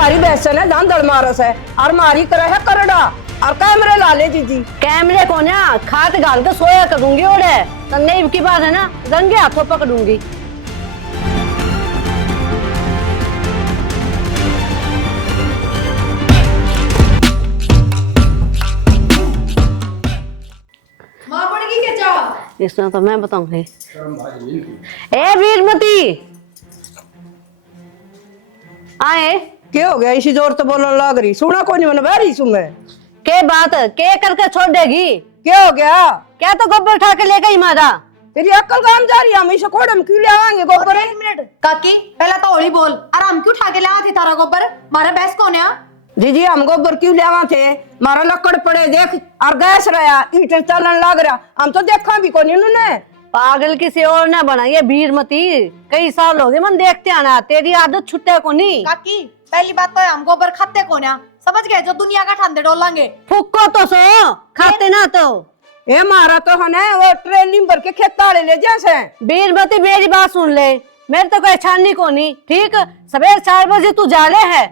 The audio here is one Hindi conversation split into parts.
तारी बैसन है दांदड़ मारस है और मारी करे है करड़ा और कैमरे ला ले जीजी। कैमरे को ना खाट गाल के सोया करूंगी और तन्ने की बात है ना रंगे हाथों पकड़ूंगी। माँ पड़ेगी क्या चाह? इसमें तो मैं बताऊंगी। ए वीरमती आए क्या हो गया इसी जोर तो बोलने लग रही सुना कोई नहीं मन बहरी सुमे के बात के करके छोड़ देगी? क्या हो गया? क्या तो गोबर उठा के ले गई मारा। तेरी अक्ल काम जा रही है हम इसे कोड़े में क्यों ले आएंगे गोबर? एक मिनट काकी पहला तो होली बोल आराम क्यों उठा के लाया थी तारा गोबर मारा बैस कौन है? जीजी हम गोबर क्यों ले आवा थे मारा लकड़ पड़े देख और गैस रहा ईट चलन लग रहा हम तो देखा भी कोनी उन्होंने। पागल किसी और ने बनाई है वीरमती। कई साल हो गए मन देखते आना तेरी आदत छुट्टे को नहीं। काकी पहली बात तो है हम गोबर खाते कौन है समझ गए जो दुनिया का ठांडे डोलांगे फुक्को तो सो खाते ना तो। ये मारा तो है वो ट्रेनिंग भर के खेत ताड़े ले जैसे। वीरमती मेरी बात सुन ले मेरे तो कोई छाननी को नहीं ठीक सवेरे 4 बजे तू जा ले है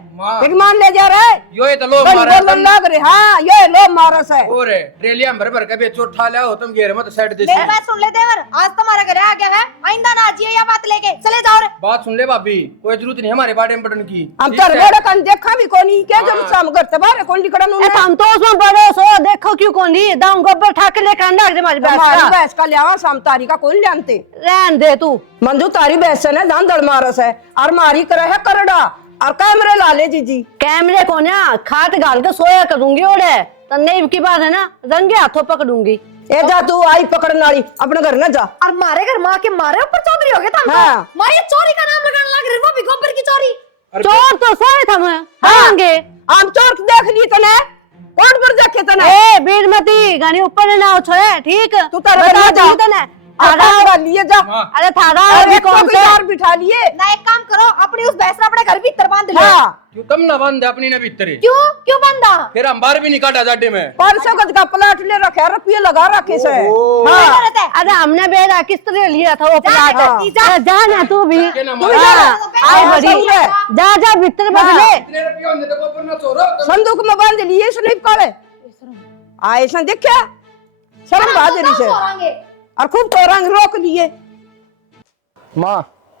एक मान ले जा रहा है यो ये तो लो मारा बोलन लग रहे हाँ ये लो मारस है और ट्रेलिया भर भर के बेचो उठा ले हो तुम घेर मत साइड दे मेरी बात सुन ले देवर आज तुम्हारे घर आ गया है आइंदा ना आजिए या बात लेके चले जाओ रे। बात सुन ले भाभी कोई जरूरत नहीं हमारे बारे में पढ़ने की। हम तर बड़ा कन देखा भी कोनी क्या जरूरत हम करते बारे कौन लिखड़ा नु हम तो उसमें बड़े सो देखो क्यों को नहीं दाऊं गोबर उठा के लेकर अंडा हमारी हमारी भैंस का लियावा शाम तारी का कौन जानते रहन दे तू। मंजू तारी बैसन है दांदड़ मारस है और मारी करे है करड़ा और कैमरे ला ले जीजी। कैमरे को ना खाट गाल के सोया करूंगी और तन्ने की बात है ना रंगे हाथों पकड़ूंगी। ए जा तू आई पकड़ने वाली अपने घर न जा। और मारे घर माँ के मारे ऊपर चौधरी हो गए था हाँ। माँ ये चोरी का नाम लगाने लग रही वो भी गोबर की चोरी। चोर तो सोए थे मैं आएंगे हम चोर देख ली तने कौन पर देखे तने ए वीरमती गानी ऊपर ना उछले ठीक तू तारे घर न जा तने थारा लिए जा। अरे थारा अरे अभी कौन से यार बिठा लिए ना एक काम करो अपनी उस भैंस अपने घर भीतर बांध लो। हाँ क्यों तुम ना बंद अपनी ना भीतर क्यों क्यों बंदा? फिर हम बाहर भी नहीं काटा जाडे में 500 गज का प्लाट ले रखे रुपये लगा रखे से। हाँ। अरे हमने बेरा किस तरह लिया था वो प्लाट जा ना तू भी के ना तू भी मारा। जा आई हाँ, बड़ी सही है। जा भीतर बदले इतने रुपये होने तो गोबर ना छोड़ो संदूक में बांध लिए इसे नहीं करे आए सन देखा शर्म बाजरी से और खूब तो रंग रोक लिए। माँ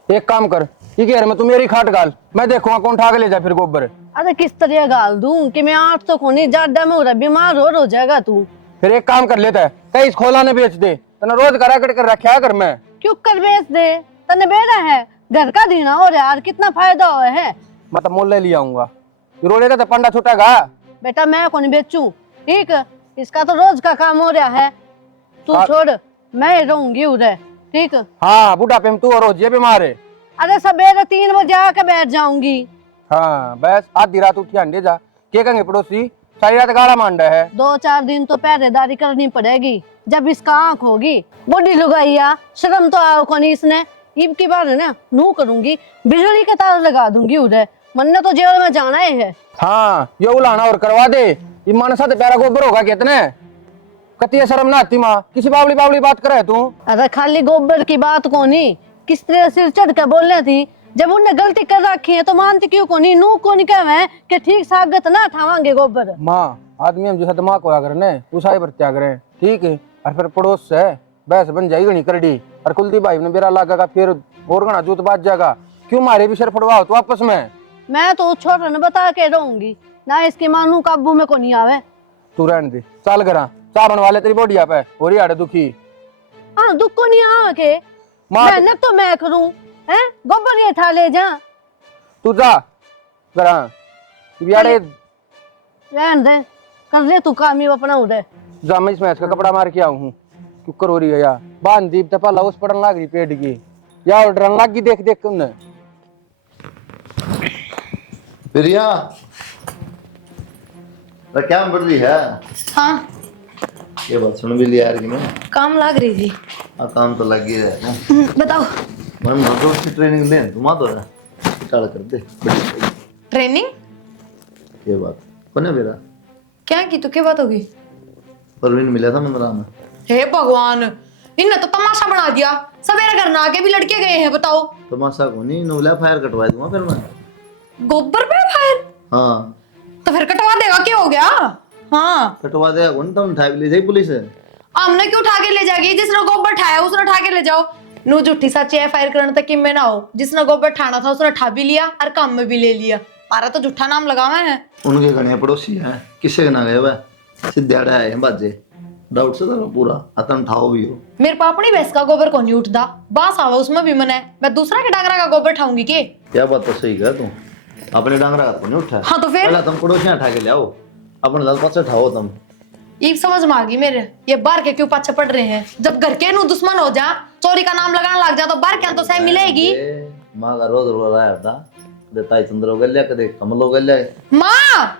एक काम कर ये घेर में तू मेरी खाट गाल मैं देखूंगा कौन उठा के ले जा फिर गोबर। अरे किस तरह गाल दूं कि मैं 800 को नहीं ज्यादा में हो रहा बीमार हो जाएगा तू। फिर एक काम कर लेता है कहीं खोला ने बेच दे तना रोज करा कर रखा कर मैं क्यों कर बेच दे तने बेरा है घर का देना हो रहा यार कितना फायदा हुआ है। मतलब मोल ले आऊंगा रोलेगा तो पंडा छुटेगा। बेटा मैं को नहीं बेचूं ठीक इसका तो रोज का काम हो रहा है तू छोड़ मैं रहूंगी उधर ठीक। हाँ बुढ़ापे में तू और रोज ये बीमार है। अरे सवेरे 3 बजे आके बैठ जाऊंगी। हाँ बस आधी रात उठी अंडे जा के कहेंगे पड़ोसी सारी रात गाड़ा मांडा है। 2-4 दिन तो पहरेदारी करनी पड़ेगी जब इसका आंख होगी बूढ़ी लुगाइया शर्म तो आओ को नहीं इसने ईब की बात है ना नू करूंगी बिजली के तार लगा दूंगी उधर मन्ने तो जेल में जाना है। हाँ ये उलाना और करवा दे ये मनसा तो प्यारा गोबर होगा कितने कती शर्म ना आती माँ किसी बावली बावली बात करे तू। अरे खाली गोबर की बात को नहीं किस तरह सिर चढ़ कर बोलने थी जब उनने गलती कर रखी है तो मानती क्यों को नहीं नू को नहीं कहे कि ठीक सागत ना ठावांगे गोबर। माँ आदमी हम जैसा दिमाग होया करने उसा ही प्रत्याग रहे ठीक है और फिर पड़ोस से बहस बन जाएगी नहीं करडी और कुलदीप भाई ने बेरा लागेगा फिर और गणा जूत बाज जाएगा क्यों मारे भी सिर फड़वाओ तो आपस में। मैं तो छोटे ने बता के रहूंगी ना इसकी मानू काबू में को नहीं आवे। तू रहने दे चल करा साबन वाले तेरी बोडिया पे हो रही आड़े दुखी। हाँ दुख को नहीं आके मेहनत तो मैं करूं हैं गोबर ये ठा ले जा तू जा करा बियाड़े रहन दे कर ले तू काम ही अपना उधर जा मैं इस मैच का कपड़ा मार के आऊं हूं क्यों कर हो रही है यार बांध दीप तपा उस पड़न लाग रही पेट की या और रंग लाग गई देख देख के उन्हें। प्रिया क्या बढ़ रही है? हाँ ये बात सुन भी लिया यार कि मैं काम लग रही थी। हाँ काम तो लग गया है बताओ मन रोज की ट्रेनिंग ले तुम तो है चल कर दे ट्रेनिंग ये बात कौन है मेरा क्या की तो क्या बात होगी? परवीन मिला था मंदरा में। हे भगवान इनने तो तमाशा बना दिया सवेरे घर ना आके भी लड़के गए हैं बताओ। तमाशा को नहीं नूला फायर कटवा दूंगा फिर मैं। गोबर पे फायर हाँ तो फिर कटवा देगा, क्या हो गया? हाँ, कटवा देगा कौन? तुम उठा के ले जाए पुलिस है। हमने क्यों उठा के ले जाएगी? जिसने गोबर ठाया उसने उठा के ले जाओ। नु झूठी सच्ची एफआईआर करने तक में ना हो। जिसने गोबर ठाना था उसने ठा भी लिया और काम में भी ले लिया। हमारा तो झूठा नाम लगावा है। उनके घने पड़ोसी हैं, किससे के ना गए वह सीधे आड़े आए हैं बाजे। डाउट से तो पूरा अतन ठाओ भी हो। मेरे पाप अपनी भैंस का गोबर को नहीं उठता, बास आवा उसमें भी मन है। मैं दूसरा के डांगरा का गोबर ठाऊंगी के? क्या बात तो सही कहा तू, अपने डांगरा का तो नहीं उठा। हाँ तो फिर पहले तुम पड़ोसियां उठा के ले आओ, अपने दल पास उठाओ तुम। ये समझ में आ गई मेरे, ये बाहर के क्यों पाछे पड़ रहे हैं। जब घर के नु दुश्मन हो जा, चोरी का नाम लगाना लग जा, तो बाहर क्या तो सह मिलेगी। माँ का रोज रो रहा था, कदे ताई चंद्र हो गया, कदे कमल हो गया। माँ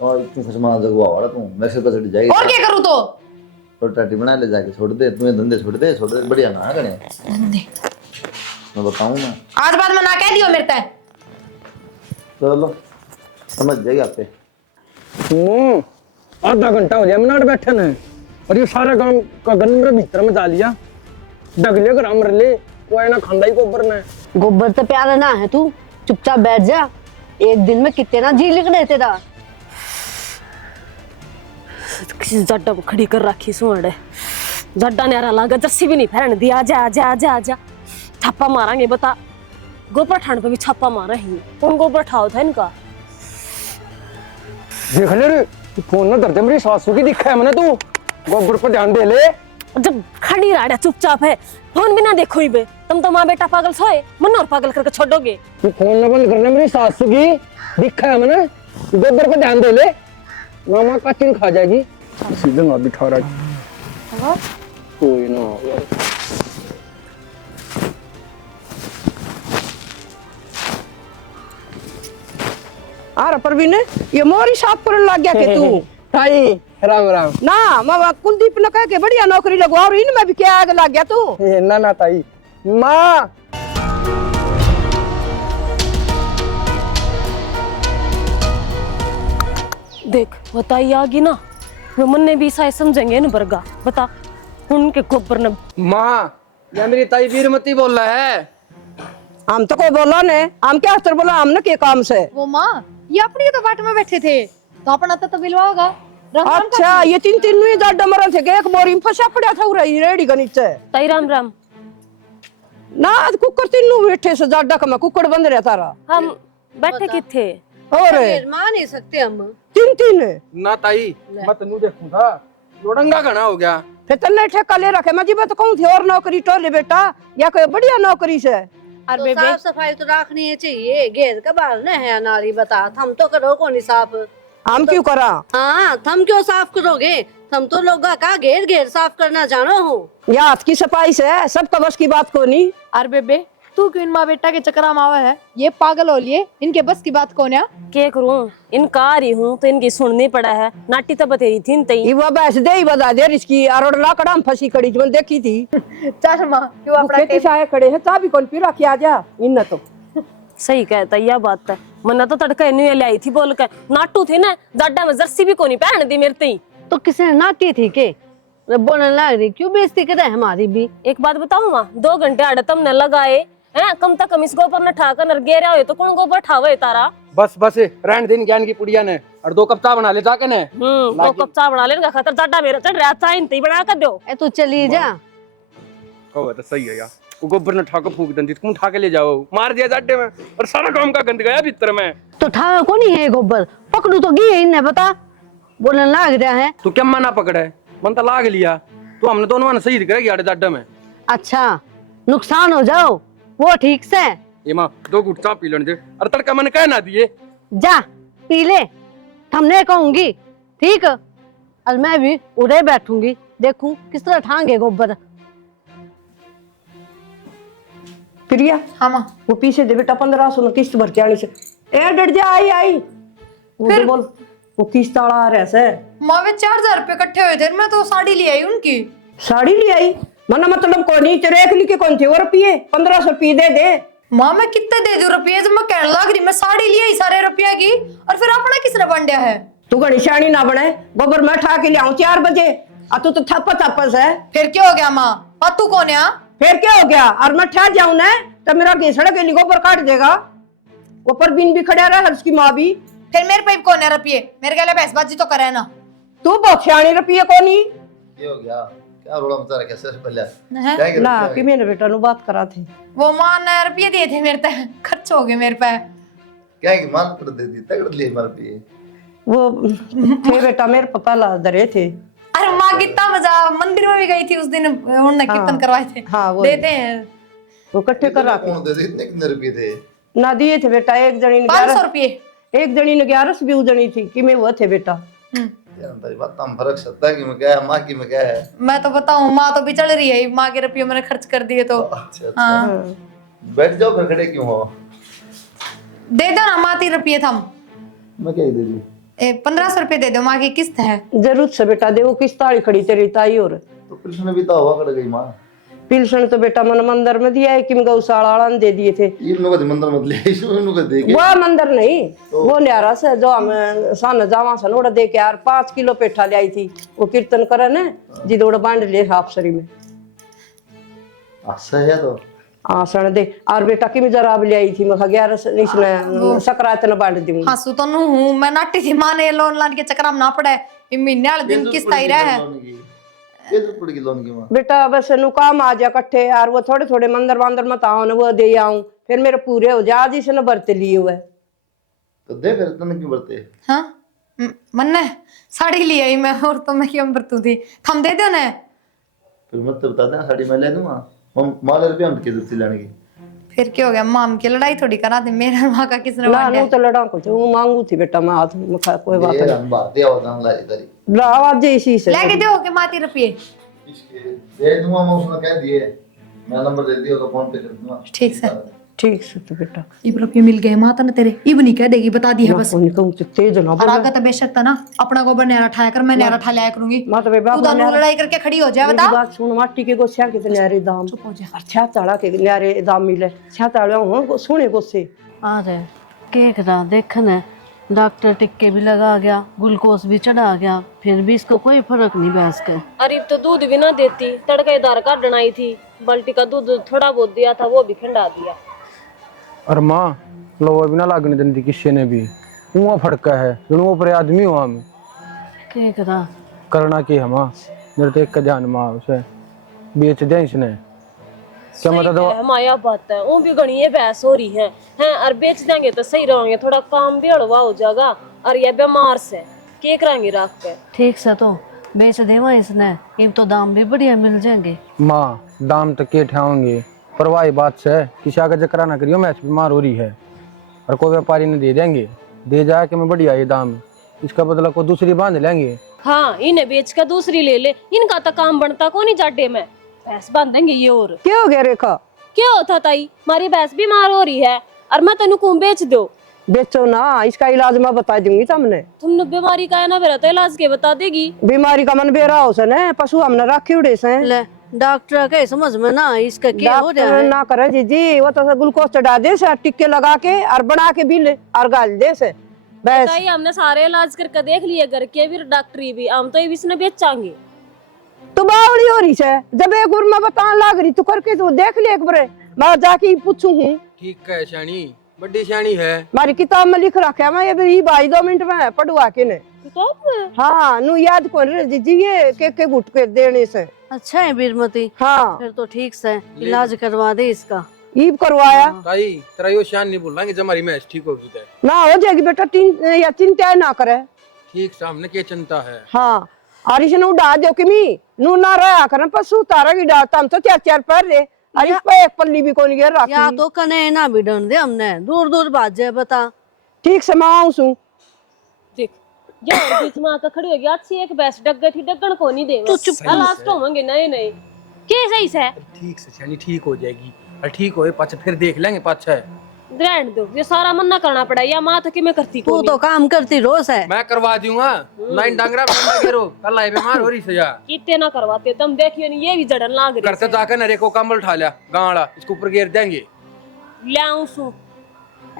और इतनी खुशमा जगवा वाला तू मेरे से चढ़ जाएगी। और क्या करूँ तो टाटी बना ले जाके छोड़ दे, तुम्हें धंधे छोड़ दे बढ़िया ना करे। मैं बताऊं ना, आज बाद में ना कह दियो मेरे तय। चलो समझ जाएगी आपसे। आधा घंटा हो गया मिनट बैठे ने और ये सारा काम का गंदर भीतर में डाल लिया। डगले ग्राम रले कोई ना खांदा ही गोबर ने। गोबर तो प्यारा ना है, तू चुपचाप बैठ जा। एक दिन में कितने ना जी लिख रहे तेरा। किसी जड्डा को खड़ी कर रखी सुन जड्डा ने लगा जस्सी भी नहीं फैरन दिया। आजा आजा आजा आजा छापा मारेंगे बता। गोबर ठाण पे भी छापा मारा ही। कौन गोबर ठाओ था इनका? देख ले रे, फोन ना करते मेरी सासू की दिखा है मैंने। तू गोबर पर ध्यान दे ले। जब खड़ी राड़ा चुपचाप है, फोन भी ना देखो ही बे। तुम तो माँ बेटा पागल सोए, मन और पागल करके छोड़ोगे। तू फोन ना बंद करना, मेरी सासू की दिखा है मैंने। गोबर पर ध्यान दे ले, मामा का चिन खा जाएगी। सीधे ना बिठा रहा कोई ना। अरे परवीन, ये मोरी साफ करने लग गया के तू? ताई राम राम। ना मैं कुलदीप ने कह के बढ़िया नौकरी लगवा, और इनमें भी क्या आग लग गया तू? ना ना ताई माँ। देख बताइए आगे ना, वो मन ने भी शायद समझेंगे न बरगा। बता उनके गोबर ने। माँ या मेरी ताई वीरमती बोल रहा है। हम तो कोई बोला ने, हम क्या अस्तर बोला हमने के काम से। वो माँ ये अपनी तो बाट में बैठे थे, तो अपना तो बिलवा होगा। अच्छा ये तीन तीन नुई जाडा मरन थे, एक बोरी में फंसा पड़ा था उरे रेडी के नीचे। ताई राम राम। ना कुकर तीनों बैठे से जाडा का मैं कुकर बंद रहा तारा। हम बैठे किथे? और मान नहीं सकते हम। तीन तीन ना ताई मैं तेनू देखूंगा, लोडंगा घना हो गया। फिर तन्ने ठेका ले रखे, मैं जी मैं तो कहूं थी और नौकरी टोले बेटा, या कोई बढ़िया नौकरी से। तो साफ सफाई तो रखनी है चाहिए। घेर का बाल न है नारी, बता थम तो करो कौन साफ। हम क्यों करा? हाँ थम क्यों साफ करोगे? थम तो लोग का घेर घेर साफ करना जानो हो। या हाथ की सफाई से सबका बस की बात को नहीं। अरे बेबे तू क्यों इन माँ बेटा के चक्कर में आवा है? ये पागल हो लिए, इनके बस की बात कौन है? क्या करूं, इनका आ रही हूँ तो इनकी सुननी पड़ा है। नाटी तो बतेरी थी तई। वो बस दे ही बता दे इसकी और लाकड़ा में फंसी कड़ी जो देखी थी। चल माँ क्यों अपना खेती से आए खड़े हैं, चाबी कौन पी रखी आ जा इन तो। सही कहता यह बात है। मन्ना तो तड़का इन्हें ले आई थी बोल कर। नाटू थे ना जाडा में जर्सी भी कोनी पहन दी मेरे तई। तो किसने नाटी थी के बोलने लग रही, क्यों बेइज्जती करे हमारी भी? एक बात बताऊं माँ, 2 घंटे आड़े तुमने लगाए हैं, कम तक कम इस गोबर न ठाकर नर गेरा हो तो कौन गोबर ठावे तारा? बस बस रहन दिन ज्ञान की पुड़िया ने और 2 कप चाय बना ले जाके ने। 2 कप चाय बना लेने का खतर जाडा मेरा चढ़ रहा चाय नहीं बना कर दो। ए तू चली जा। ओ तो सही है यार, वो गोबर ने ठाकर फूक दंदी, तुम उठा के ले जाओ, मार दिया जाड्डे में और सारा काम का गंद गया भीतर में। तो ठावे को नहीं है गोबर, पकड़ू तो गई इन्हें बता। बोलने लग रहा है। तू क्या मना पकड़े, मन तो लाग लिया। तो हमने दोनों ने सही करेगी आड़े जाड्डे में। अच्छा नुकसान हो जाओ वो ठीक से। ये माँ 2 घुट चाय पी लेने दे, और तड़का मैंने कह ना दिए। जा पी ले, हमने कहूंगी ठीक। और मैं भी उड़े बैठूंगी, देखूं किस तरह ठांगे गोबर। प्रिया हाँ माँ वो पीछे दे बेटा 1500 किस्त भर के आनी से। ए डर जा आई आई फिर बोल वो किस्त वाला आ रहा से। माँ वे 4000 रुपए इकट्ठे हुए थे, मैं तो साड़ी ले आई उनकी। साड़ी ले आई मना मतलब को नहीं तेरे एक लिखे कौन थे वो रुपये 1500 रुपये दे दे। माँ मैं कितने दे दूं रुपये? जब मैं कहने लग रही मैं साड़ी ले आई सारे रुपया की, और फिर अपना किसने बंडिया है? तू घनी शानी ना बने, गोबर मैं उठा के ले आऊं 4 बजे आ तू तो थप्पस है। फिर क्या हो गया माँ? और तू कौन है? फिर क्या हो गया? और मैं ठहर जाऊं ना तो मेरा घीसड़ा के लिए गोबर काट देगा। वो परवीन भी खड़ा रहा, उसकी माँ भी। फिर मेरे पे कौन है रुपये, मेरे गले भैंसबाजी तो करे ना। तू बहुत सियाणी रुपये को नहीं ये हो गया क्या रोड़ा मचा रखा सर पहले हैं? क्या ना कि मैंने बेटा नु बात करा थी। वो मां ने रुपये दिए थे मेरे पे, खर्च हो गए मेरे पे। क्या है कि मान कर दे दी तगड़ लिए मार पिए वो थे बेटा मेरे को पहला दरे थे। अरे माँ कितना मजा, मंदिर में भी गई थी उस दिन, उन्होंने कीर्तन करवाए थे। हाँ, वो देते हैं वो इकट्ठे कर रखे कौन दे दे इतने कितने रुपए थे ना दिए थे बेटा। एक जनी ने 500 रुपये। एक जनी ने 11 भी जनी थी कि मैं वो थे बेटा। यार तेरी बात हम फर्क सकता है कि मैं क्या है माँ की मैं क्या है। मैं तो बताऊं, माँ तो बिचड़ रही है, माँ के रुपये मैंने खर्च कर दिए तो। अच्छा अच्छा हाँ बैठ जाओ फिर खड़े क्यों हो। दे दो ना माँ 3 रुपये थम। मैं क्या दे दी 1500 रुपये दे दो, माँ की किस्त है। जरूर से बेटा दे, वो किस ताड़ी खड़ी तेरी ताई। और तो कृष्ण भी तो हुआ कर गई माँ। पिलसन तो बेटा मन मंदिर में दिया है कि मैं गौशाला वाला ने दे दिए थे। ये लोग मंदिर मत ले इसमें लोग देखे वो मंदिर नहीं, वो न्यारा से जो हम सान जावा सन ओड़ा दे के यार 5 किलो पेठा ले आई थी। वो कीर्तन करे ने जिदोड़ बांध ले हाफसरी में। अच्छा है तो हाँ सण दे। और बेटा की मैं जरा ले आई थी, मैं 11 इसने सकरात न बांध दूंगी। हाँ सुतो नु हूँ मैं, नाटी थी माँ ने लोन लान के चक्कर में ना पड़े, ये महीने वाले दिन किस्त आई रहा है। कैसे पड़ गई लोन की माँ। बेटा बस नु काम आ जा कट्ठे यार, वो थोड़े थोड़े मंदिर वांदर मत आओ न वो दे आऊं, फिर मेरे पूरे हो जा जिसे न बरते लिए हुए। तो दे फिर तने क्यों बरते। हाँ मन्ने साड़ी ले आई मैं, और तो मैं क्यों बरतू थी, थम दे दो ना। फिर मत तो बता देना साड़ी मैं ले दूंगा माल रुपया हम के दूसरी लाने की। फिर क्या हो गया, माम की लड़ाई थोड़ी करा दे, मेरा माँ का किसने ना बांटा नु तो लड़ा को जो मांगू थी बेटा मैं हाथ में कोई बात ये नहीं। हम बात दिया होता लाई तारी ला आवाज दे इसी से लेके दो के माँ 3 रुपये। इसके दे दूंगा मैं उसने कह दिए मैं नंबर दे दिया तो फोन पे कर दूंगा। ठीक से ठीक से तो बेटा इब रुपये मिल गए माता ने तेरे, इब नहीं कह देगी, बता दी है बस। कोई कहूं तो तेज ना और बोल। आगे तो बेशक था ना, अपना गोबर न्यारा ठाया कर, मैं न्यारा ठा लिया करूंगी। मां तो बेबा तू दानू लड़ाई करके खड़ी हो जाए, मेरी बता। बात सुन, माटी के गोसिया के न्यारे दाम चुप हो जा। अच्छा ताड़ा के न्यारे दाम मिले। अच्छा ताड़ा हो सोने गोसे। अरे केक रहा देखना, डॉक्टर टिक्के भी लगा गया, ग्लूकोज भी चढ़ा गया, फिर भी इसको कोई फर्क नहीं बैस के। अरे तो दूध भी ना देती, तड़केदार का डनाई थी, बाल्टी का दूध थोड़ा बहुत दिया था वो भी खंडा दिया। और माँ लोहा भी ना लागने देती किसी ने भी, वो फड़का है दोनों ऊपर आदमी हो हम केक रहा करना की हम मेरे तो एक का ध्यान माँ उसे बेच दिया इसने। क्या मतलब माया बात है, वो भी गणिये बहस हो रही है हैं, और बेच देंगे तो सही रहेंगे, थोड़ा काम भी अड़वा हो जाएगा, और ये बीमार से के कराएंगे रख के। ठीक से तो बेच देवा इसने, इन तो दाम भी बढ़िया मिल जाएंगे। माँ दाम तक के ठाओगे पर वही बात से किसी आगे चक्रा ना करियो, मैच बीमार हो रही है और कोई व्यापारी ने दे देंगे, दे जाए कि मैं बढ़िया ये दाम, इसका बदला को दूसरी बांध लेंगे। हाँ इन्हें बेच कर दूसरी ले ले, इनका तो काम बनता को नहीं जाडे में, भैंस बांध देंगे ये। और क्या हो गया रेखा? क्या होता ताई, हमारी भैंस बीमार हो रही है और मैं तेन को बेच दो। बेचो ना, इसका इलाज मैं बता दूंगी तुमने। तुमने बीमारी का है ना बेरा तो इलाज के बता देगी। बीमारी का मन बेरा हो सने, पशु हमने रखे उड़े से। ले डॉक्टर के समझ में ना इसका क्या हो रहा डॉक्टर है। ना करे जी, वो तो ग्लूकोज चढ़ा दे से, टिक्के लगा के और बना के बिल और गाल दे से बस। ताई हमने सारे इलाज करके देख लिए, घर के भी डॉक्टरी भी, हम तो इसने बेचांगे। तो बावड़ी हो रही है, जब एक बार मैं बताने लाग रही तू करके तो देख ले एक बार, मैं जाके पूछू हूँ। ठीक है श्याणी, बड़ी श्याणी है। हमारी किताब में लिख रखा है, मैं ये भी भाई 2 मिनट में पढ़वा के ने। हाँ नु याद कौन रे जीजी, ये के गुट के देने से। अच्छा है बीरमती, हाँ फिर तो ठीक से इलाज करवा दे इसका। ईब करवाया ताई तेरा यो श्यान नहीं बोल रहा कि जब हमारी मैच ठीक होगी तो ना हो जाएगी बेटा, या चिंता ना करे। ठीक सामने क्या चिंता है। हाँ और इसने उड़ा दो कि मी नू ना रहा कर पशु तारा की डालता हम तो 4-4 पैर रे, और इस पे एक पल्ली भी कौन गिर रखी। या तो कने ना भी डन दे, हमने दूर दूर बात जाए बता। ठीक से मैं आऊं सू। देख यार बीच में आकर खड़ी हो गई, अच्छी एक भैंस डग गई थी, डगन को नहीं देवा। तू चुप कर। लास्ट होंगे नहीं नहीं के सही से ठीक से श्यानी ठीक हो जाएगी, और ठीक होए पाछे फिर देख लेंगे पाछे। रहने दो, ये सारा मन्ना करना पड़ा, या माँ तो कि मैं करती तू तो काम करती रोज है। मैं करवा दूंगा, लाइन डांगरा बंदा करो, कल आई बीमार हो रही से यार। कितने ना करवाते तुम, देखियो नहीं ये भी जड़न लाग रही करते जाकर नरे को कम्बल उठा लिया गाड़ा, इसको ऊपर गिर देंगे। लाऊं सु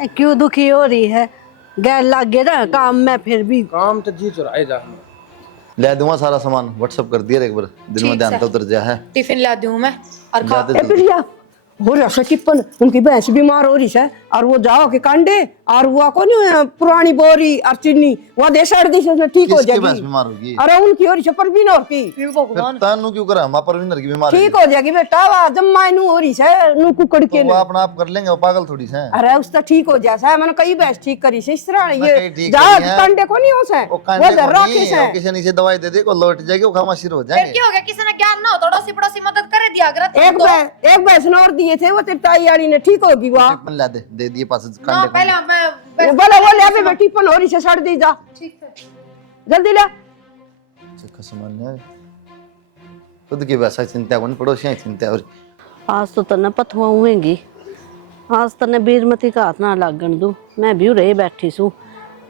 क्यों दुखी हो रही है, गैर लग गया ना काम में, फिर भी काम तो जी चुराए जा। ले दूंगा सारा सामान, व्हाट्सएप कर दिया एक बार, दिन में ध्यान तो उतर जा है। टिफिन ला दूं मैं और खा। ए प्रिया हो रहा है टिप्पन, उनकी भैंस बीमार हो रही है और वो जाओ के कांडे और वो कौन पुरानी बोरी और चीनी वो दे साड़ दी से ठीक हो किसकी जाएगी। भैंस बीमार होगी? अरे उनकी हो रही है परवीन और की हे भगवान। फिर तानू क्यों करा हम परवीनर की बीमार ठीक हो जाएगी बेटा। वो जम्मा नू हो रही है नू कुकड़ के तो वो अपना आप कर लेंगे, वो पागल थोड़ी से हैं। अरे उसका ठीक हो जैसा है मैंने कई भैंस ठीक करी से इस तरह मैं ये कहीं ठीक जाओ करी है। कांडे को नहीं हो से वो वो कांडे को जर्रा नहीं, के वो से किसी ने से दवाई दे दे को लौट जाएगी, वो खामोशी हो फिर जाएंगे। क्या हो गया? किसी ने ज्ञान ना हो तो अड़ोसी पड़ोसी मदद करे दिया अगर एक भैंस ने और दिए थे वो तिरताई वाली ने ठीक होगी वो टिप्पन ला दे दिए पास ना कांडे पहले को। मैं वो बोला वो ले अभी टिप्पन हो रही है साड़ दी जा ठीक है। जल्दी ले। खसमान ने खुद की वैसा चिंता कौन, पड़ोसियां चिंता और आज तो तने पथवा हुएंगी, आज तने बीरमती का हाथ ना लागण दू। मैं भी रही बैठी सू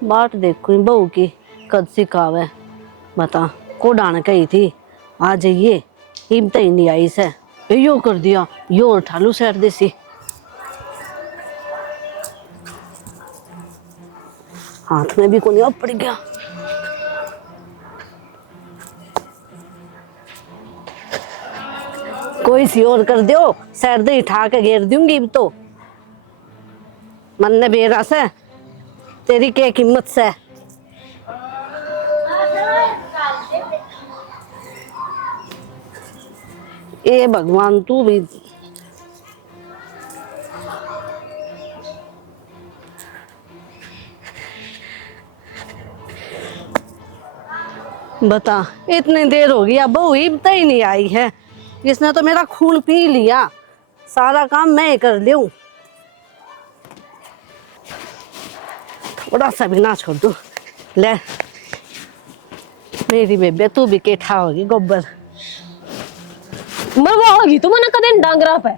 बाट देखू बहू की कद सिखावे। बता को डाण कही थी आ जाइए, हिम्मत ही नहीं आई से यो कर दिया, यो उठालू सैर देसी। हाथ में भी कोनी अब पड़ गया। कोई सी और कर दो, सैर दे उठा के घेर दूंगी तो। मन ने बेरा से तेरी के कीमत से। ए भगवान तू भी बता, इतनी देर हो गई अब बहू हिम्मत ही नहीं आई है। इसने तो मेरा खून पी लिया, सारा काम मैं ही कर लूं। थोड़ा सा भी ना छोड़ दू। ले मेरी बेबे तू भी केठा होगी गोबर मरवाओगी तुम ना कदे डांगरा पे।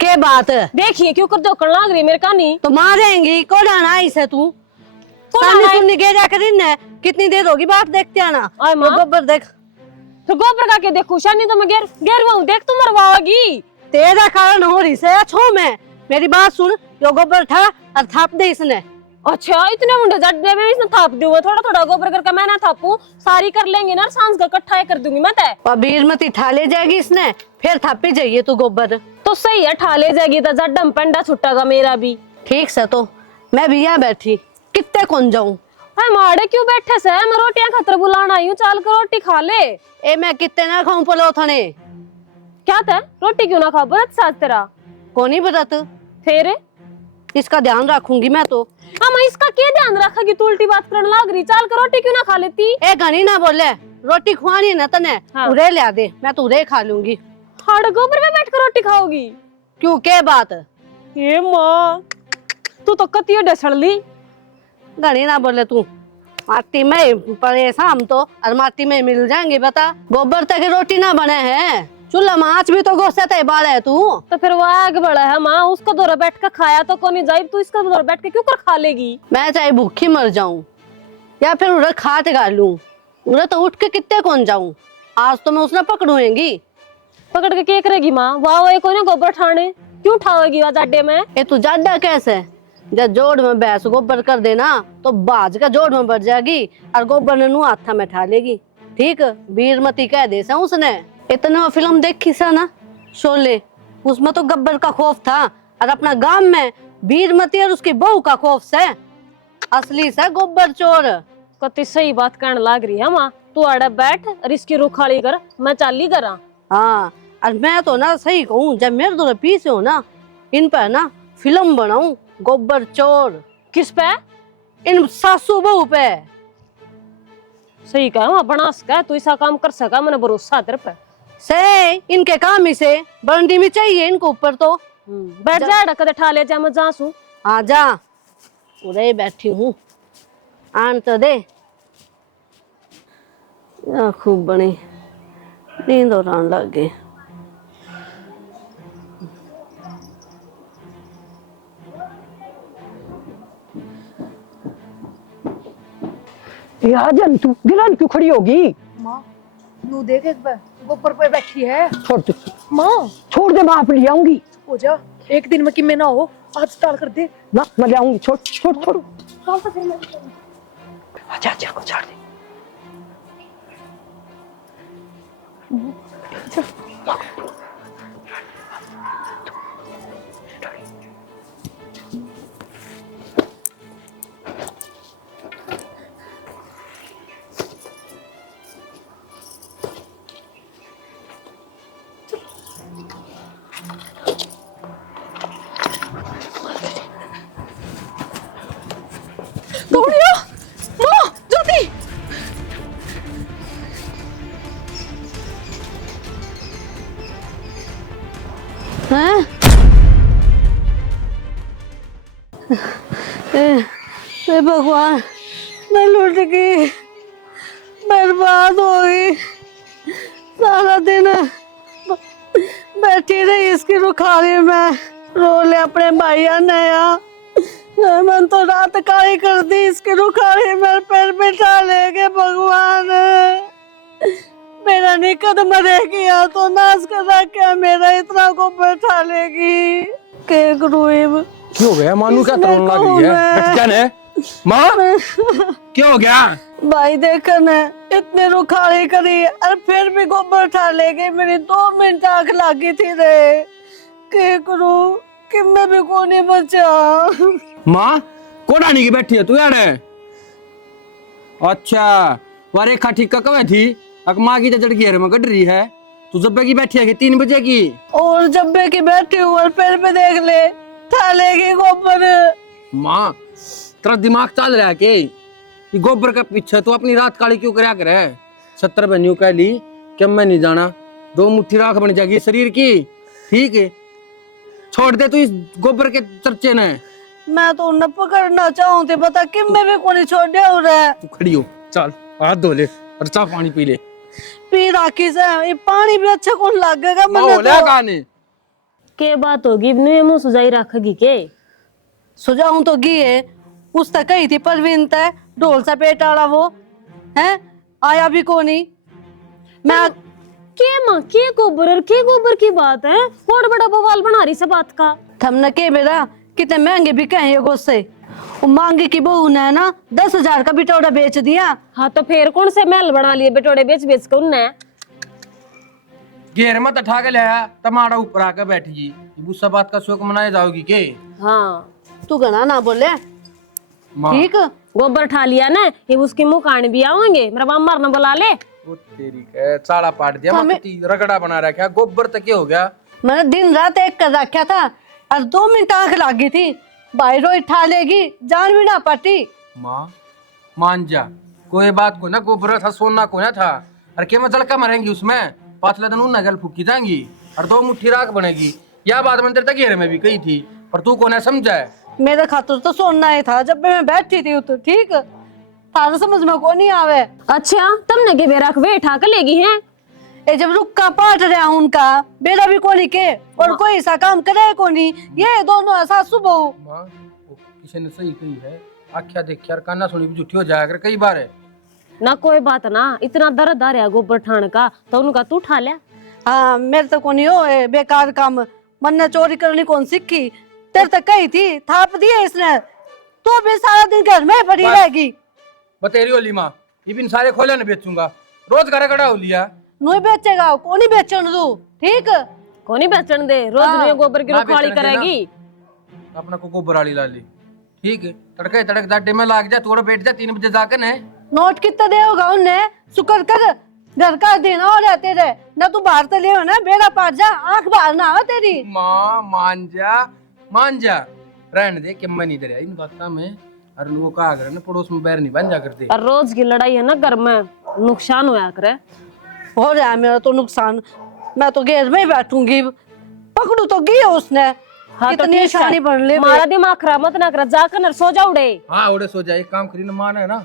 के बात देखिए क्यों कर दो लाग रही है मेरे कहानी। तो मारेंगी को डाना आई से तू कौन सामने आना है? सुनने के जा कर इन्ने कितनी देर होगी बात देखते आना। आए माँ। वो गोबर देख तो गोबर का के देखू शानी तो मैं गेर गेरवा हूं, देख तुम मरवाओगी। तेरा कारण हो रही से छो मैं। मेरी बात सुन, यो गोबर था और थाप दे इसने। अच्छा इतने मुंडे जड्डे में इसने थाप दूंगा, थोड़ा थोड़ा गोबर करके मैं ना थापू, सारी कर लेंगे ना सांस का इकट्ठा कर दूंगी मैं तय। और बीरमती ठा ले जाएगी इसने, फिर थापी जाइए तू गोबर। तो सही है ठा ले जाएगी तो जड्डम पेंडा छुट्टा मेरा भी। ठीक से तो मैं भी यहाँ बैठी कितने कौन जाऊं। हाय माड़े क्यों बैठे से, मैं रोटियां खतर बुलाना आई हूँ, चाल कर रोटी खा ले। ए मैं कितने ना खाऊं पलोथने। क्या था रोटी क्यों ना खा, व्रत साथ तेरा कोनी व्रत, फिर इसका ध्यान रखूंगी मैं तो। हाँ मैं इसका क्या ध्यान रखेगी, तू उल्टी बात करने लग रही, चाल कर रोटी क्यों ना खा लेती। ए घनी ना बोले, रोटी खुआनी है ना तने हाँ। उरे लिया दे, मैं तो उरे खा लूंगी। हाड़ गोबर में बैठ कर रोटी खाओगी। क्यों के बात ये माँ तू तो कतिया डसड़ ली। घनी ना बोले तू, माटी में परेशान हम तो और माटी में मिल जाएंगे। बता गोबर तक रोटी ना बने हैं, चूल्हा माच भी तो गोश्त है बाल है तू। तो फिर वो आग बड़ा है माँ, उसका दौरा बैठ कर खाया तो कौन नहीं जाए, तू इसका दौरा बैठ के क्यों कर खा लेगी। मैं चाहे भूखी मर जाऊं या फिर उधर खाट गा लूं, उधर तो उठ के कितने कौन जाऊं। आज तो मैं उसने पकड़ूंगी। पकड़ के क्या करेगी माँ, वाह वो कोई ना गोबर ठाने क्यों उठाओगी वह जाड्डे में। ये तू जाडा कैसे, जब जोड़ में भैंस गोबर कर देना तो बाज का जोड़ में बढ़ जाएगी और गोबर ने हाथा में ठा लेगी। ठीक बीरमती कह दे सा उसने। इतना फिल्म देखी सा ना शोले, उसमें तो गब्बर का खौफ था और अपना गांव में बीरमती और उसकी बहू का खौफ से। असली से गोबर चोर। कति सही बात कहने लग रही है माँ, तू अड़े बैठ और इसकी रुखाली कर, मैं चाली करा। हाँ और मैं तो ना सही कहूँ, जब मेरे दो पीछे हो ना इन पर ना फिल्म बनाऊं गोबर चोर। किस पे? इन सासू बहू पे। सही कहा वहाँ बना सका, तू ऐसा काम कर सका, मैंने भरोसा तेरे पे। से इनके काम ही से बंडी में चाहिए इनको ऊपर तो। बैठ जा कदे ठा ले जा, मैं जासू। आ जा उरे बैठी हूँ, आन तो दे। या खूब बनी नींद और आने लग गई। जन तू गिलन क्यों खड़ी होगी। माँ नू देख एक बार गोबर पे बैठी है। छोड़ दे माँ छोड़ दे, मैं आप ले आऊंगी हो जा, एक दिन में कि मैं ना हो, आज टाल कर दे। ना, मैं ले आऊंगी। छोड़ छोड़ छोड़, कल तो फिर मैं अच्छा अच्छा को छोड़ दे। हैं? हे भगवान, मैं लुट गई, बर्बाद हो गई। सारा दिन बैठी रही इसकी रुखारी में, रो ले अपने भाइया ने यार। मैं तो रात काली कर दी इसकी रुखारी में, पैर बिठा लेके भगवान। मेरा निकट मरेगी या तो नाश कर रखा, मेरा इतना को बैठा लेगी के गुरुइब। क्यों हो गया मानू, क्या तरोड़ लग रही है? क्या ने माँ, क्या हो गया? भाई देखा ने इतने रुखाड़ी करी और फिर भी गोबर उठा ले गई। मेरी 2 मिनट आंख लगी थी रे, के करूं कि मैं भी को नहीं बचा। माँ कोडानी की बैठी है तू यार? अच्छा वो रेखा ठीक कब थी? अक माँ की जड़ घेर में कट रही है, तू जब की बैठी है 3 बजे की? और जब की बैठी हूँ और फिर भी देख ले उठा लेगी गोबर। माँ तेरा दिमाग चल रहा है के? ये गोबर का पीछे तू अपनी रात काली क्यों करया करे? 70 बनियों कह ली कि मैं नहीं जाना, 2 मुट्ठी राख बन जाएगी शरीर की, ठीक है? छोड़ दे तू इस गोबर के चर्चे ने। मैं तो उन्हें पकड़ना चाहूँ थे, पता कि मैं भी कोई छोड़े हो रहा है। तू खड़ी हो, चल हाथ धो ले और चाह पानी पी ले। पी राखी से ये पानी भी अच्छा कौन लगेगा हो ले गाने के बात होगी, इब्ने मुंह सुजाई रखेगी के? सुझाऊ तो गी है, उस तक कही थी परवीन तय ढोल सा पेट आड़ा वो है, आया भी को नहीं। मैं के माँ के गोबर की बात है? बहुत बड़ा बवाल बना रही से बात का। थमने के मेरा कितने महंगे बिके हैं ये गोसे। वो मांगे की बहू ने ना 10,000 का बिटौड़ा बेच दिया। हाँ तो फिर कौन से महल बना लिए बिटोड़े बेच बेच के उनने? घेर मत उठा के लाया, टमाटर ऊपर आकर बैठ गई। गुस्सा बात का शौक मनाए जाओगी के? हाँ तू गना ना बोले ठीक। गोबर उठा लिया ना, ये उसके मुंह कान भी आएंगे, मेरा बाम मारना बुला ले। वो तेरी के चाड़ा पाट दिया, रगड़ा बना रखा गोबर तक हो गया। मैंने दिन रात एक कर रखा था और 2 मिनट आंख लगी थी, बाहरों उठा लेगी, जान भी ना पाती। माँ मान जा, कोई बात को ना, गोबर था सोना को ना था, और क्या मजल का मरेंगी उसमें? 5 दिन उन नगल फूकी जाएंगी और 2 मुट्ठी राख बनेगी। यह बात मंदिर तक घेरे में भी कही थी, पर तू को ना समझा है। मेरे खातर तो सोना ही था जब मैं बैठी थी तो ठीक, तारा समझ में को नहीं आवे। अच्छा तुमने के बेरा वे उठा कर लेगी हैं? ए जब रुक्का पाट रहा हूं उनका बेरा भी कोनी के और कोई ऐसा काम करे कोनी, ये दोनों सासू बहू। माँ वो किसी ने सही कही है, आख्या देख यार काना सुनी भी झूठी हो जाया कर कई बार है ना। कोई बात ना, इतना दर्द आ रहा गोबर ठाण का तो उनका तू उठा लिया। हाँ मेरे तो कोनी हो बेकार काम, मन ने चोरी करनी कौन सीखी? तेरे तक कही थी थाप दिया इसने, तो भी सारा दिन घर में पड़ी रहेगी। बतेरी होली माँ, ये बिन सारे खोले न बेचूंगा, रोज घर खड़ा हो लिया। नहीं बेचेगा, को नहीं बेचन तू ठीक? को नहीं बेचन दे, रोज हाँ, गोबर की रुखाड़ी करेगी। अपना को गोबर वाली ला ली, ठीक है? तड़के तड़क दाटे में लाग जा, थोड़ा बैठ जा 3 बजे जाकर ने। नोट कितना दे होगा उन्हें? शुक्र कर घर का देना हो रहा तेरे ना, तू बाहर तो ले हो ना, बेड़ा पाट जा, आंख बाहर ना हो तेरी। माँ मान जा रहने दे कि मैं नहीं डरा इन बातों में, और लोगों का आग्रह ना पड़ोस में बैर नहीं बन जा करते। और रोज की लड़ाई है ना, घर में नुकसान होया करे। हो रहा है मेरा तो नुकसान, मैं तो घेर में ही बैठूंगी, पकड़ू तो गई उसने। हाँ कितनी निशानी बन ले, हमारा दिमाग खराब मत ना कर, जाकर न सो जा उड़े। हाँ उड़े सो जा, एक काम करी ना मान है ना,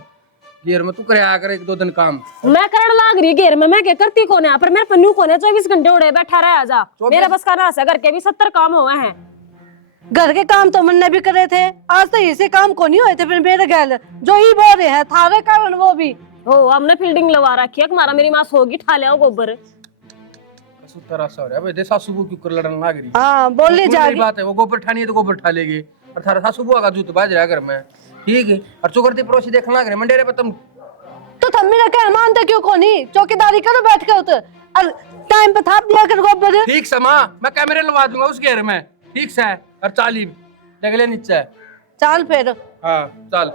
घेर में तू करे आकर 1-2 दिन काम। मैं करने लाग रही घेर में, मैं क्या करती कौन है? पर मेरे पन्नू कौन है 24 घंटे उड़े बैठा रहा जा, मेरा बस का ना घर के भी 70 काम हुए हैं। घर के काम तो मैंने भी करे थे, आज तो इसे काम को नहीं हुए थे। फिर मेरे गैल जो ही बोल रहे हैं थारे कारण वो भी हो, हमने फील्डिंग लगा रखी है, हमारा मेरी माँ सोगी ठा ले गोबर। सुतरा सा हो रहा है भाई, देखा सुबह क्यों कर लड़न लाग रही। हाँ बोलने जा रही बात है, वो गोबर ठानी है तो गोबर ठा लेगी, और थारा सा सुबह का जूत बाज रहा घर में, ठीक है? और चुकरती पड़ोसी देखने लग रहे मंडेरे पे तुम तो थम्मी ने क्या मानते क्यों को नहीं? चौकीदारी करो बैठ के उतर और टाइम पे थाप दिया कर गोबर। ठीक समा, मैं कैमरे लगा दूंगा उस घेर में, ठीक से? और चाली लगले नीचे चल फिर। हाँ चल,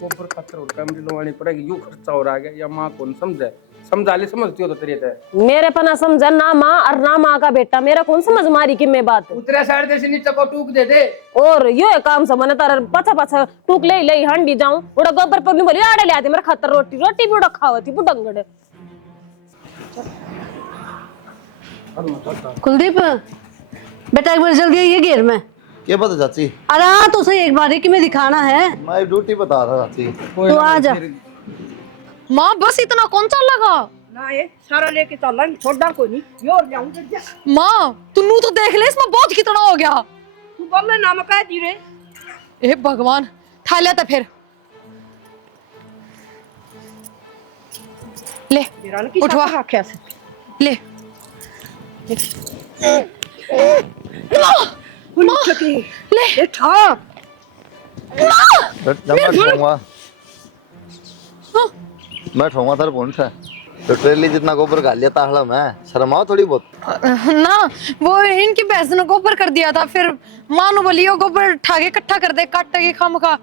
गोबर खतर और कैमरे लगवानी पड़ेगी, यूं खर्चा हो रहा है। या माँ कौन समझे? समझा ले, समझती हो तो तेरे थे मेरे पना समझा ना माँ और ना माँ का बेटा, मेरा कौन समझ मारी कि मैं बात उतरे साइड जैसे नीचे को टूक दे दे। और यो काम समझ तार पछा टूक ले हंडी जाऊं उड़ा गोबर पर नहीं बोली आड़े ले आती मेरा खतर रोटी भी उड़ा खावती बुडंगड़। कुलदीप बेटा एक बार जल्दी आइए घेर में। क्या पता चाची, अरे हाँ तो सही, एक बार कि मैं दिखाना है मैं ड्यूटी बता रहा चाची। तो आ जा। माँ बस इतना कौन सा लगा? ना ये सारा लेके चल छोड़ा को नहीं योर जाऊंगा। माँ तू तो देख ले, इसमें बहुत कितना हो गया। तू बोल नाम कह दी रे। ए भगवान, खा लिया था फिर। ले उठवा, रखा से ले ले ठा मैं ठोंगा, मैं ठोंगा तेरे कौन सा तो ट्रेली जितना गोबर खा लिया ताहला मैं, शर्म आओ थोड़ी बहुत। ना वो इनकी भैंस ने गोबर कर दिया था, फिर मानो बोली वो गोबर उठा के इकट्ठा कर दे काटेगी खाम खा।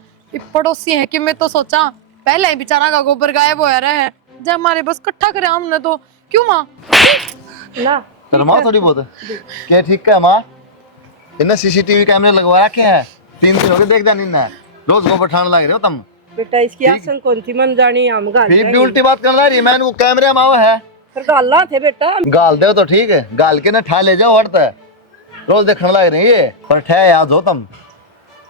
पड़ोसी है कि मैं तो सोचा पहले ही बेचारा का गोबर गायब हो रहा है, जब हमारे बस इकट्ठा करे हमने तो क्यों माँ। ना शर्म आओ थोड़ी बहुत। क्या ठीक है माँ, इन्हें सीसीटीवी कैमरे लगवाया क्या है? 3 दिन हो गए देख जानी इन्हें, रोज गोबर ठान लग रहे हो तुम। बेटा इसकी आसन कौन थी मन जानी हम गाल फिर भी उल्टी बात करना रही, मैंने वो कैमरे में आवा है। फिर गाला थे बेटा। गाल दे तो ठीक है, गाल के ना ठा ले जाओ हटता है, रोज देखने लग रही है पर ठह याद हो तुम।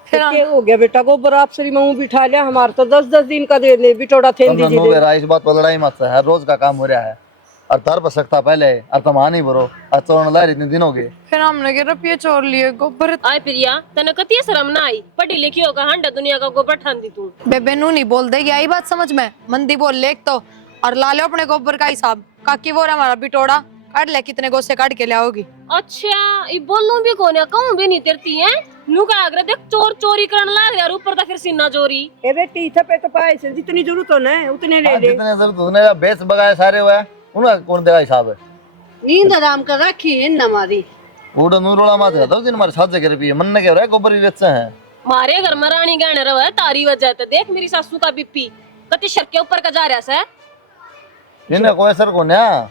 फिर क्या हो गया बेटा, गोबर आप सरी महू बिठा लिया, हमारे तो 10-10 दिन का दे बिटोड़ा थे दीजिए। इस बात पर लड़ाई मत है, रोज का काम हो रहा है और तर बस सकता पहले और तुम आ नहीं बरो और चोर ला इतने दिन हो गए। फिर हमने के रुपये चोर लिए गोबर। आय प्रिया तने कती शर्म ना आई, पढ़ी लिखी होगा हंडा दुनिया का गोबर ठान दी तू। बेबे नू नहीं बोल देगी, आई बात समझ में, मंदी बोल ले एक तो, और ला लो अपने गोबर का हिसाब। काकी वो रहा हमारा बिटोड़ा, काट ले कितने गोसे काट के ले आओगी। अच्छा ये बोलूं भी कौन है, कहूं भी नहीं तेरती है नू का आग्रह देख चोर चोरी करने लग रहा, ऊपर तक फिर सीना चोरी। ए बेटी इथे पे तो पैसे जितनी जरूरत हो ना उतने ले ले। जितने जरूरत उतने बेच बगाए सारे हुए उनका कौन देगा हिसाब है? नींद आराम कर रखी है न हमारी। उड़ा नूरोड़ा मार जाता दिन हमारे 7 जगह रुपये मन ने कह रहा है गोबर ही बेचते हैं। मारे घर में रानी गहने रवा तारी वजह तो देख मेरी सासू का बीपी कति शर के ऊपर का जा रहा है। इन्हें कोई असर कौन है?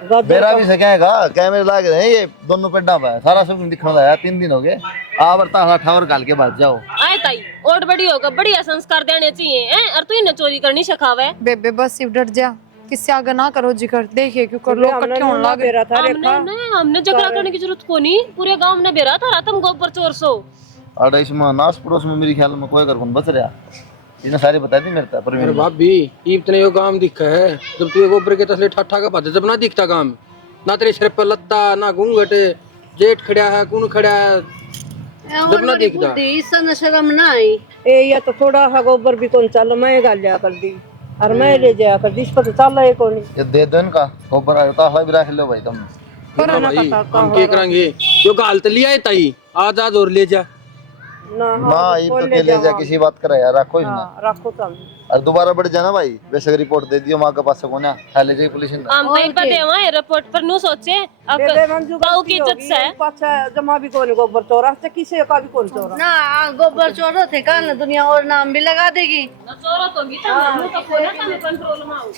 बेरा भी सकेगा, कैमरे लाग रहे हैं ये दोनों पेड़ा पे, सारा सब दिखा रहा है। 3 दिन हो गए आवरता हला ठावर गाल के भाग जाओ। आए ताई और बड़ी होगा, बढ़िया संस्कार देने चाहिए हैं, और तू इन्हें चोरी करनी सिखावे। बेबे बस सिर्फ डर जा, किससे आगे ना करो जिक्र, देखिए क्यों कर लोग इकट्ठे होने लगे। हमने झगड़ा करने की जरूरत को नहीं, पूरे गांव ने बेरा था तुम गोबर चोर सो। और इसमें नास पड़ोस में मेरे ख्याल में कोई कर कौन बच रहा, इन्हें सारी बता दी मेरे पर। अरे भाभी इतने यो काम दिखा है, जब तू ये गोबर के तसले ठाठा का पाते जब ना दिखता काम, ना तेरे सिर पर लत्ता ना घूंघट, जेठ खड़ा है कौन खड़ा है जब ना दिखता। इससे शर्म ना आई। ए या तो थोड़ा सा गोबर भी कौन चल, मैं गाल लिया कर दी और मैं ले जाया कर दी, इस पर तो चल है कौन। ये दे दो इनका गोबर आया भी रख लो भाई तुम। ना भाई हम क्या करेंगे, यो गाल तो लिया है ताई, आज आज और ले जा ना ना ये तो के ले जा, किसी बात करे यार, रखो इसमें रखो तुम। और दोबारा बढ़ जाना भाई, वैसे रिपोर्ट दे दियो मां के पास से कोना खा ले जाए पुलिस ने। हम तो पर देवा है रिपोर्ट पर नु सोचे अब गांव की इज्जत से पाछा जमा भी कौन गोबर चोरा तो किसे का भी कौन चोरा ना गोबर चोरो थे कल दुनिया और नाम भी लगा देगी। चोरा तो भी तो कंट्रोल में आओ।